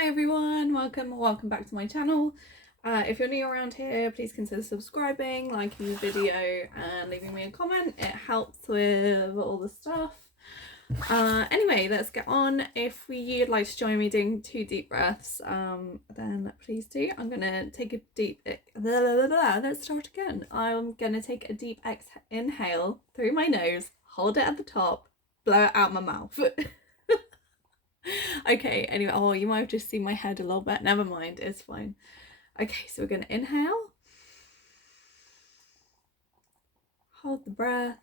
Hi everyone, welcome back to my channel. If you're new around here, please consider subscribing, liking the video and leaving me a comment. It helps with all the stuff. Anyway, let's get on. If you'd like to join me doing 2 deep breaths, then please do. I'm gonna take a deep let's start again. I'm gonna take a deep inhale through my nose, hold it at the top, blow it out my mouth. Okay, anyway, oh, you might have just seen my head a little bit. Never mind, it's fine. Okay, so we're going to inhale, hold the breath,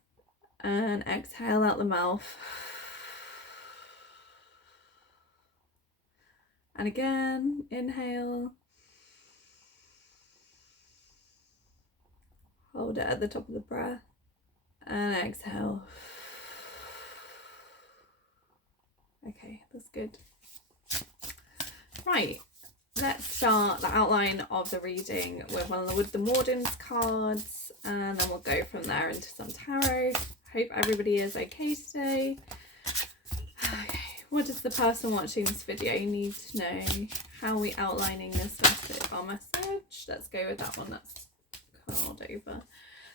and exhale out the mouth. And again, inhale, hold it at the top of the breath, and exhale. Okay, that's good. Right, let's start the outline of the reading with the Mordin's cards, and then we'll go from there into some tarot. Hope everybody is okay today. Okay, what does the person watching this video need to know? How are we outlining this message? Our message? Let's go with that one. That's card over.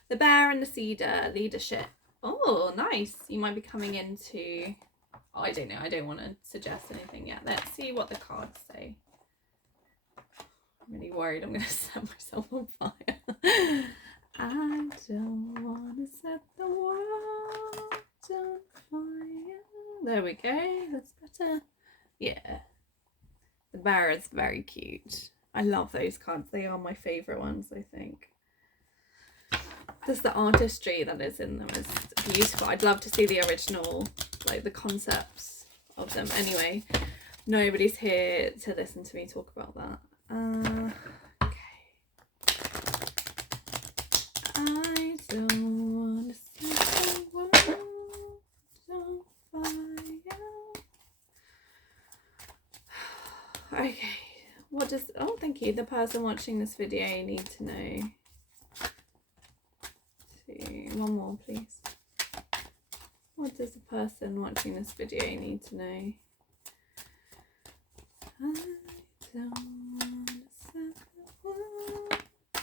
The Bear and the Cedar, leadership. Oh, nice. You might be coming into... Oh, I don't know. I don't want to suggest anything yet. Let's see what the cards say. I'm really worried I'm going to set myself on fire. I don't want to set the world on fire. There we go. That's better. Yeah. The Bear is very cute. I love those cards. They are my favourite ones, I think. Just the artistry that is in them is beautiful. I'd love to see the original, like the concepts of them. Anyway, nobody's here to listen to me talk about that. Okay. I don't want to set the world on fire. Okay. What does... Oh, thank you. The person watching this video need to know. One more, please. What does the person watching this video need to know? I don't want to set the world,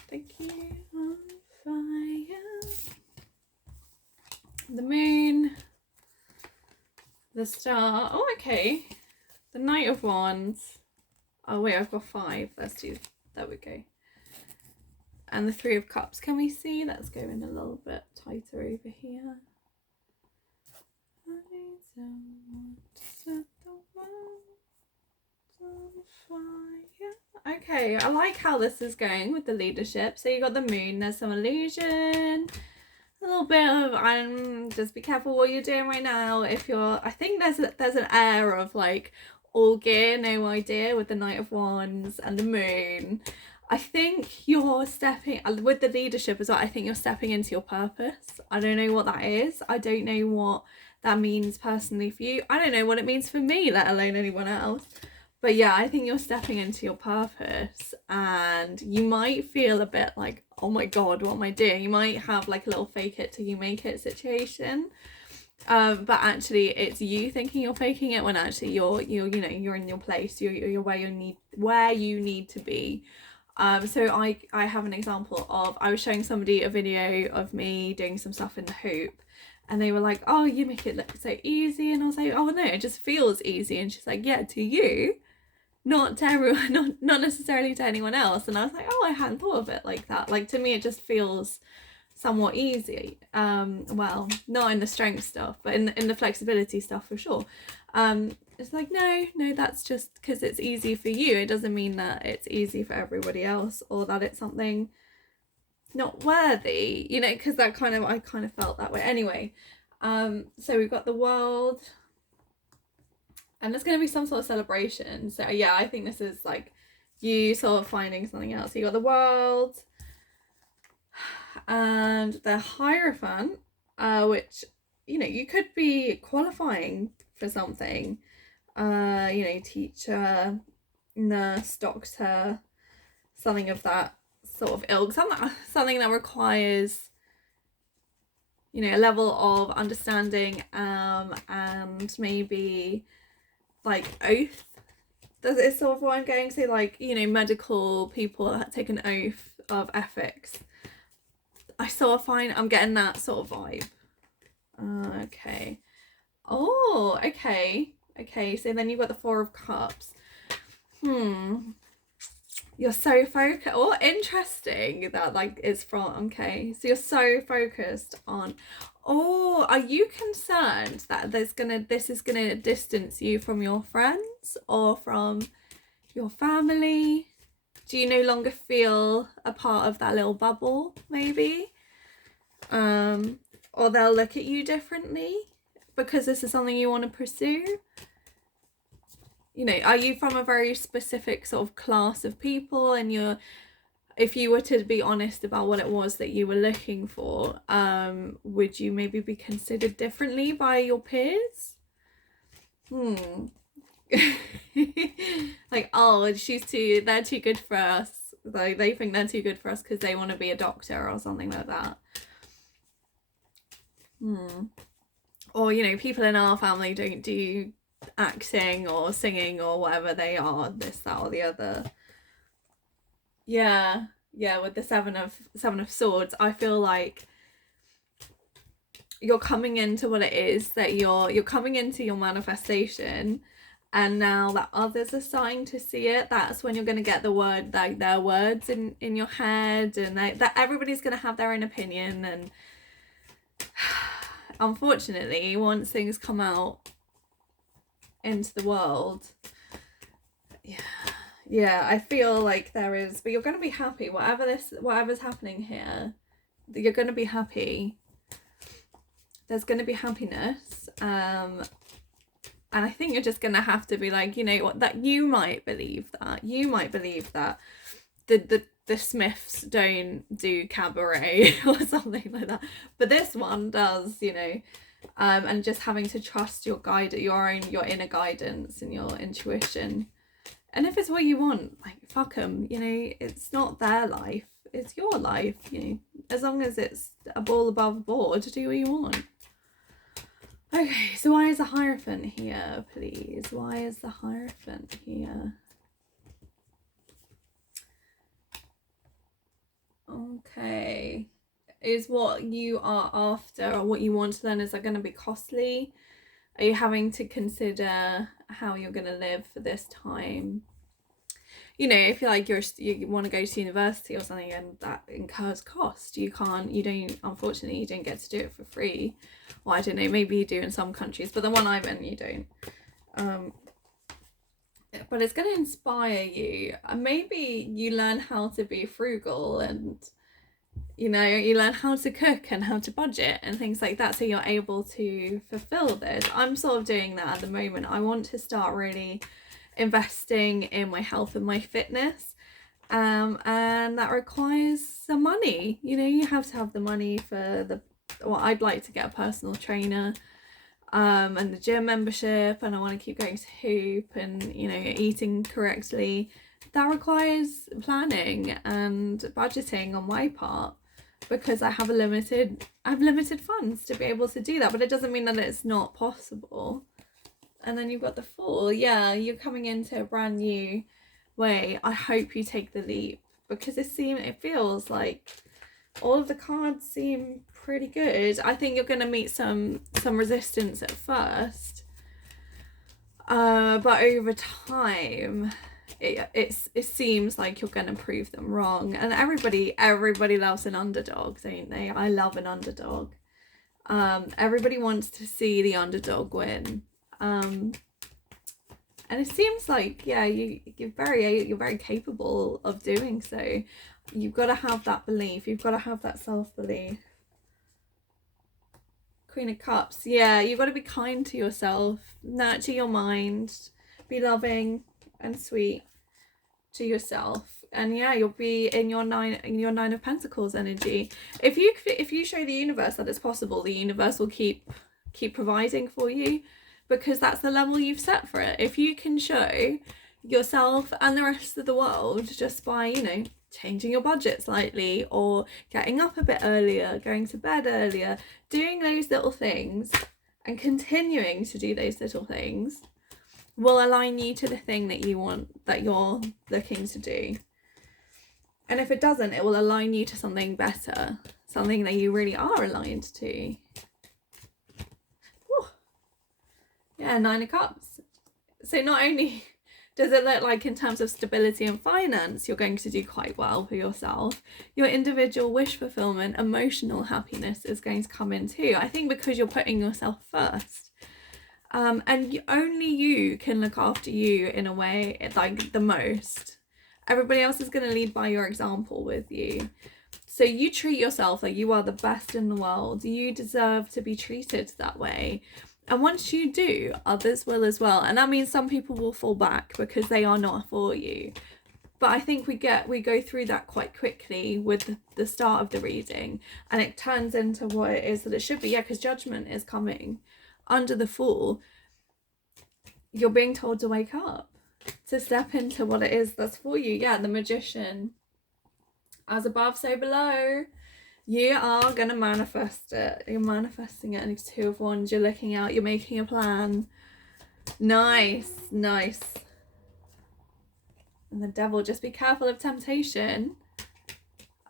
thank you, on fire. The moon, the star. Oh, okay. The Knight of Wands. Oh wait, I've got 5. Let's do. There we go. And the 3 of Cups. Can we see? Let's go in a little bit tighter over here. I don't want to set the world on fire. Okay, I like how this is going with the leadership. So you got the moon. There's some illusion. A little bit of just be careful what you're doing right now. If you're, I think there's an air of like all gear, no idea with the Knight of Wands and the moon. I think you're stepping, with the leadership as well, I think you're stepping into your purpose. I don't know what that is. I don't know what that means personally for you. I don't know what it means for me, let alone anyone else. But yeah, I think you're stepping into your purpose and you might feel a bit like, oh my God, what am I doing? You might have like a little fake it till you make it situation. But actually it's you thinking you're faking it when actually you're in your place. You're where you need to be. So I have an example of, I was showing somebody a video of me doing some stuff in the hoop and they were like, oh, you make it look so easy. And I was like, oh no, it just feels easy. And she's like, yeah, to you, not to everyone, not necessarily to anyone else. And I was like, oh, I hadn't thought of it like that. Like to me, it just feels somewhat easy. Well, not in the strength stuff, but in the flexibility stuff for sure. It's like, no, that's just because it's easy for you. It doesn't mean that it's easy for everybody else or that it's something not worthy, you know, because I kind of felt that way anyway. So we've got the world and there's going to be some sort of celebration. So yeah, I think this is like you sort of finding something else. So you got the world and the Hierophant, which, you know, you could be qualifying for something. You know, teacher, nurse, doctor, something of that sort of ilk, something that requires, you know, a level of understanding and maybe like oath it's sort of what I'm going to, like, you know, medical people that take an oath of ethics. I sort of find I'm getting that sort of vibe. Okay. Oh, okay. Okay, so then you've got the Four of Cups. You're so focused. Oh, interesting that, like, it's from, okay, so you're so focused on, oh, are you concerned that this is gonna distance you from your friends or from your family? Do you no longer feel a part of that little bubble, maybe? Or they'll look at you differently because this is something you want to pursue? You know, are you from a very specific sort of class of people, and if you were to be honest about what it was that you were looking for, would you maybe be considered differently by your peers? Like, oh, they're too good for us. Like, they think they're too good for us because they want to be a doctor or something like that. Or, you know, people in our family don't do acting or singing or whatever they are, this, that, or the other. Yeah, with the seven of swords, I feel like you're coming into what it is that you're coming into your manifestation, and now that others are starting to see it, that's when you're going to get their words in your head, and that everybody's going to have their own opinion. And unfortunately, once things come out into the world, I feel like there is, but you're going to be happy whatever's happening here. You're going to be happy. There's going to be happiness, and I think you're just going to have to be like, you know what, that you might believe that the Smiths don't do cabaret or something like that, but this one does, you know. And just having to trust your inner guidance and your intuition. And if it's what you want, like, fuck them, you know, it's not their life, it's your life, you know, as long as it's a ball above board, do what you want. Okay, so why is the Hierophant here, please? Why is the Hierophant here? Okay. Is what you are after or what you want to learn, is that going to be costly? Are you having to consider how you're going to live for this time? You know, if you're like you want to go to university or something and that incurs cost, unfortunately you don't get to do it for free. Well, I don't know, maybe you do in some countries, but the one I'm in, you don't. But it's going to inspire you, and maybe you learn how to be frugal, and you know, you learn how to cook and how to budget and things like that, so you're able to fulfill this. I'm sort of doing that at the moment. I want to start really investing in my health and my fitness, and that requires some money. You know, you have to have the money for I'd like to get a personal trainer, and the gym membership, and I want to keep going to hoop, and, you know, eating correctly. That requires planning and budgeting on my part, because I have limited funds to be able to do that. But it doesn't mean that it's not possible. And then you've got the Fool. Yeah, you're coming into a brand new way. I hope you take the leap, because it feels like all of the cards seem pretty good. I think you're going to meet some resistance at first, but over time it seems like you're going to prove them wrong. And everybody loves an underdog, don't they? I love an underdog. Everybody wants to see the underdog win. And it seems like, yeah, you're very capable of doing so. You've got to have that belief. You've got to have that self-belief. Queen of Cups. Yeah, you've got to be kind to yourself. Nurture your mind. Be loving and sweet to yourself. And yeah, you'll be in your Nine of Pentacles energy. If you show the universe that it's possible, the universe will keep providing for you, because that's the level you've set for it. If you can show yourself and the rest of the world just by, you know, changing your budget slightly, or getting up a bit earlier, going to bed earlier, doing those little things and continuing to do those little things, will align you to the thing that you want, that you're looking to do. And if it doesn't, it will align you to something better, something that you really are aligned to. Ooh. Yeah, 9 of Cups. So not only does it look like in terms of stability and finance, you're going to do quite well for yourself, your individual wish fulfillment, emotional happiness is going to come in too. I think because you're putting yourself first. And only you can look after you in a way, like the most. Everybody else is going to lead by your example with you. So you treat yourself like you are the best in the world. You deserve to be treated that way. And once you do, others will as well. And that means some people will fall back because they are not for you. But I think we go through that quite quickly with the start of the reading. And it turns into what it is that it should be. Yeah, because judgment is coming. Under the Fool, you're being told to wake up, to step into what it is that's for you. Yeah, the Magician. As above, so below. You are going to manifest it. You're manifesting it. And it's 2 of Wands. You're looking out. You're making a plan. Nice. Nice. And the Devil, just be careful of temptation.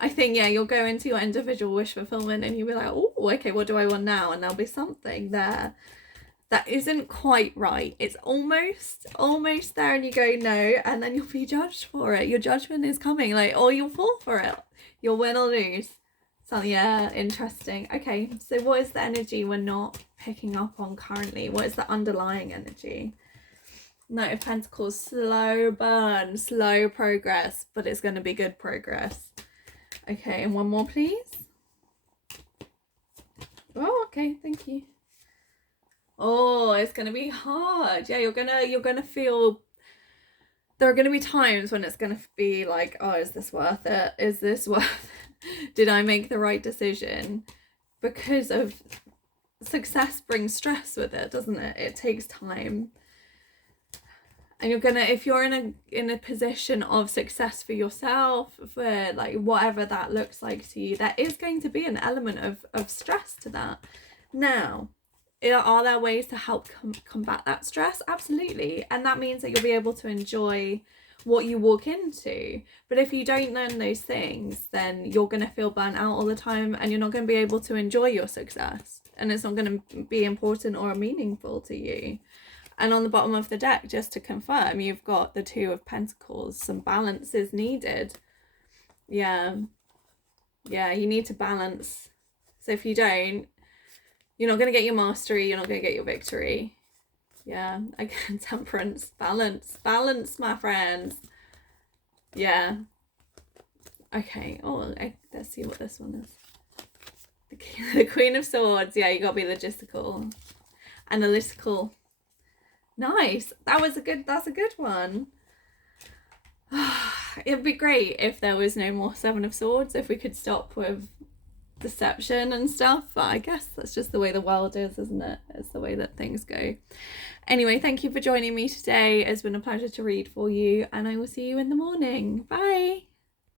I think, yeah, you'll go into your individual wish fulfillment and you'll be like, oh, okay, what do I want now? And there'll be something there that isn't quite right. It's almost there and you go, no, and then you'll be judged for it. Your judgment is coming, like, or you'll fall for it. You'll win or lose. So yeah, interesting. Okay, so what is the energy we're not picking up on currently? What is the underlying energy? Knight of Pentacles, slow burn, slow progress, but it's going to be good progress. Okay, and one more, please. Oh, okay, thank you. Oh, it's going to be hard. Yeah, you're gonna feel, there are going to be times when it's going to be like, oh, is this worth it? Is this worth it? Did I make the right decision? Because of success brings stress with it, doesn't it? It takes time. And you're gonna, if you're in a position of success for yourself, for like whatever that looks like to you, there is going to be an element of stress to that. Now, are there ways to help combat that stress? Absolutely. And that means that you'll be able to enjoy what you walk into. But if you don't learn those things, then you're going to feel burnt out all the time and you're not going to be able to enjoy your success. And it's not going to be important or meaningful to you. And on the bottom of the deck, just to confirm, you've got the 2 of Pentacles. Some balance is needed. Yeah. Yeah, you need to balance. So if you don't, you're not going to get your mastery. You're not going to get your victory. Yeah. Again, Temperance. Balance. Balance, my friends. Yeah. Okay. Oh, let's see what this one is. The Queen of Swords. Yeah, you got to be logistical. Analytical. Nice. That's a good one. It'd be great if there was no more 7 of Swords, if we could stop with deception and stuff, but I guess that's just the way the world is, isn't it? It's the way that things go. Anyway, thank you for joining me today. It's been a pleasure to read for you, and I will see you in the morning. Bye.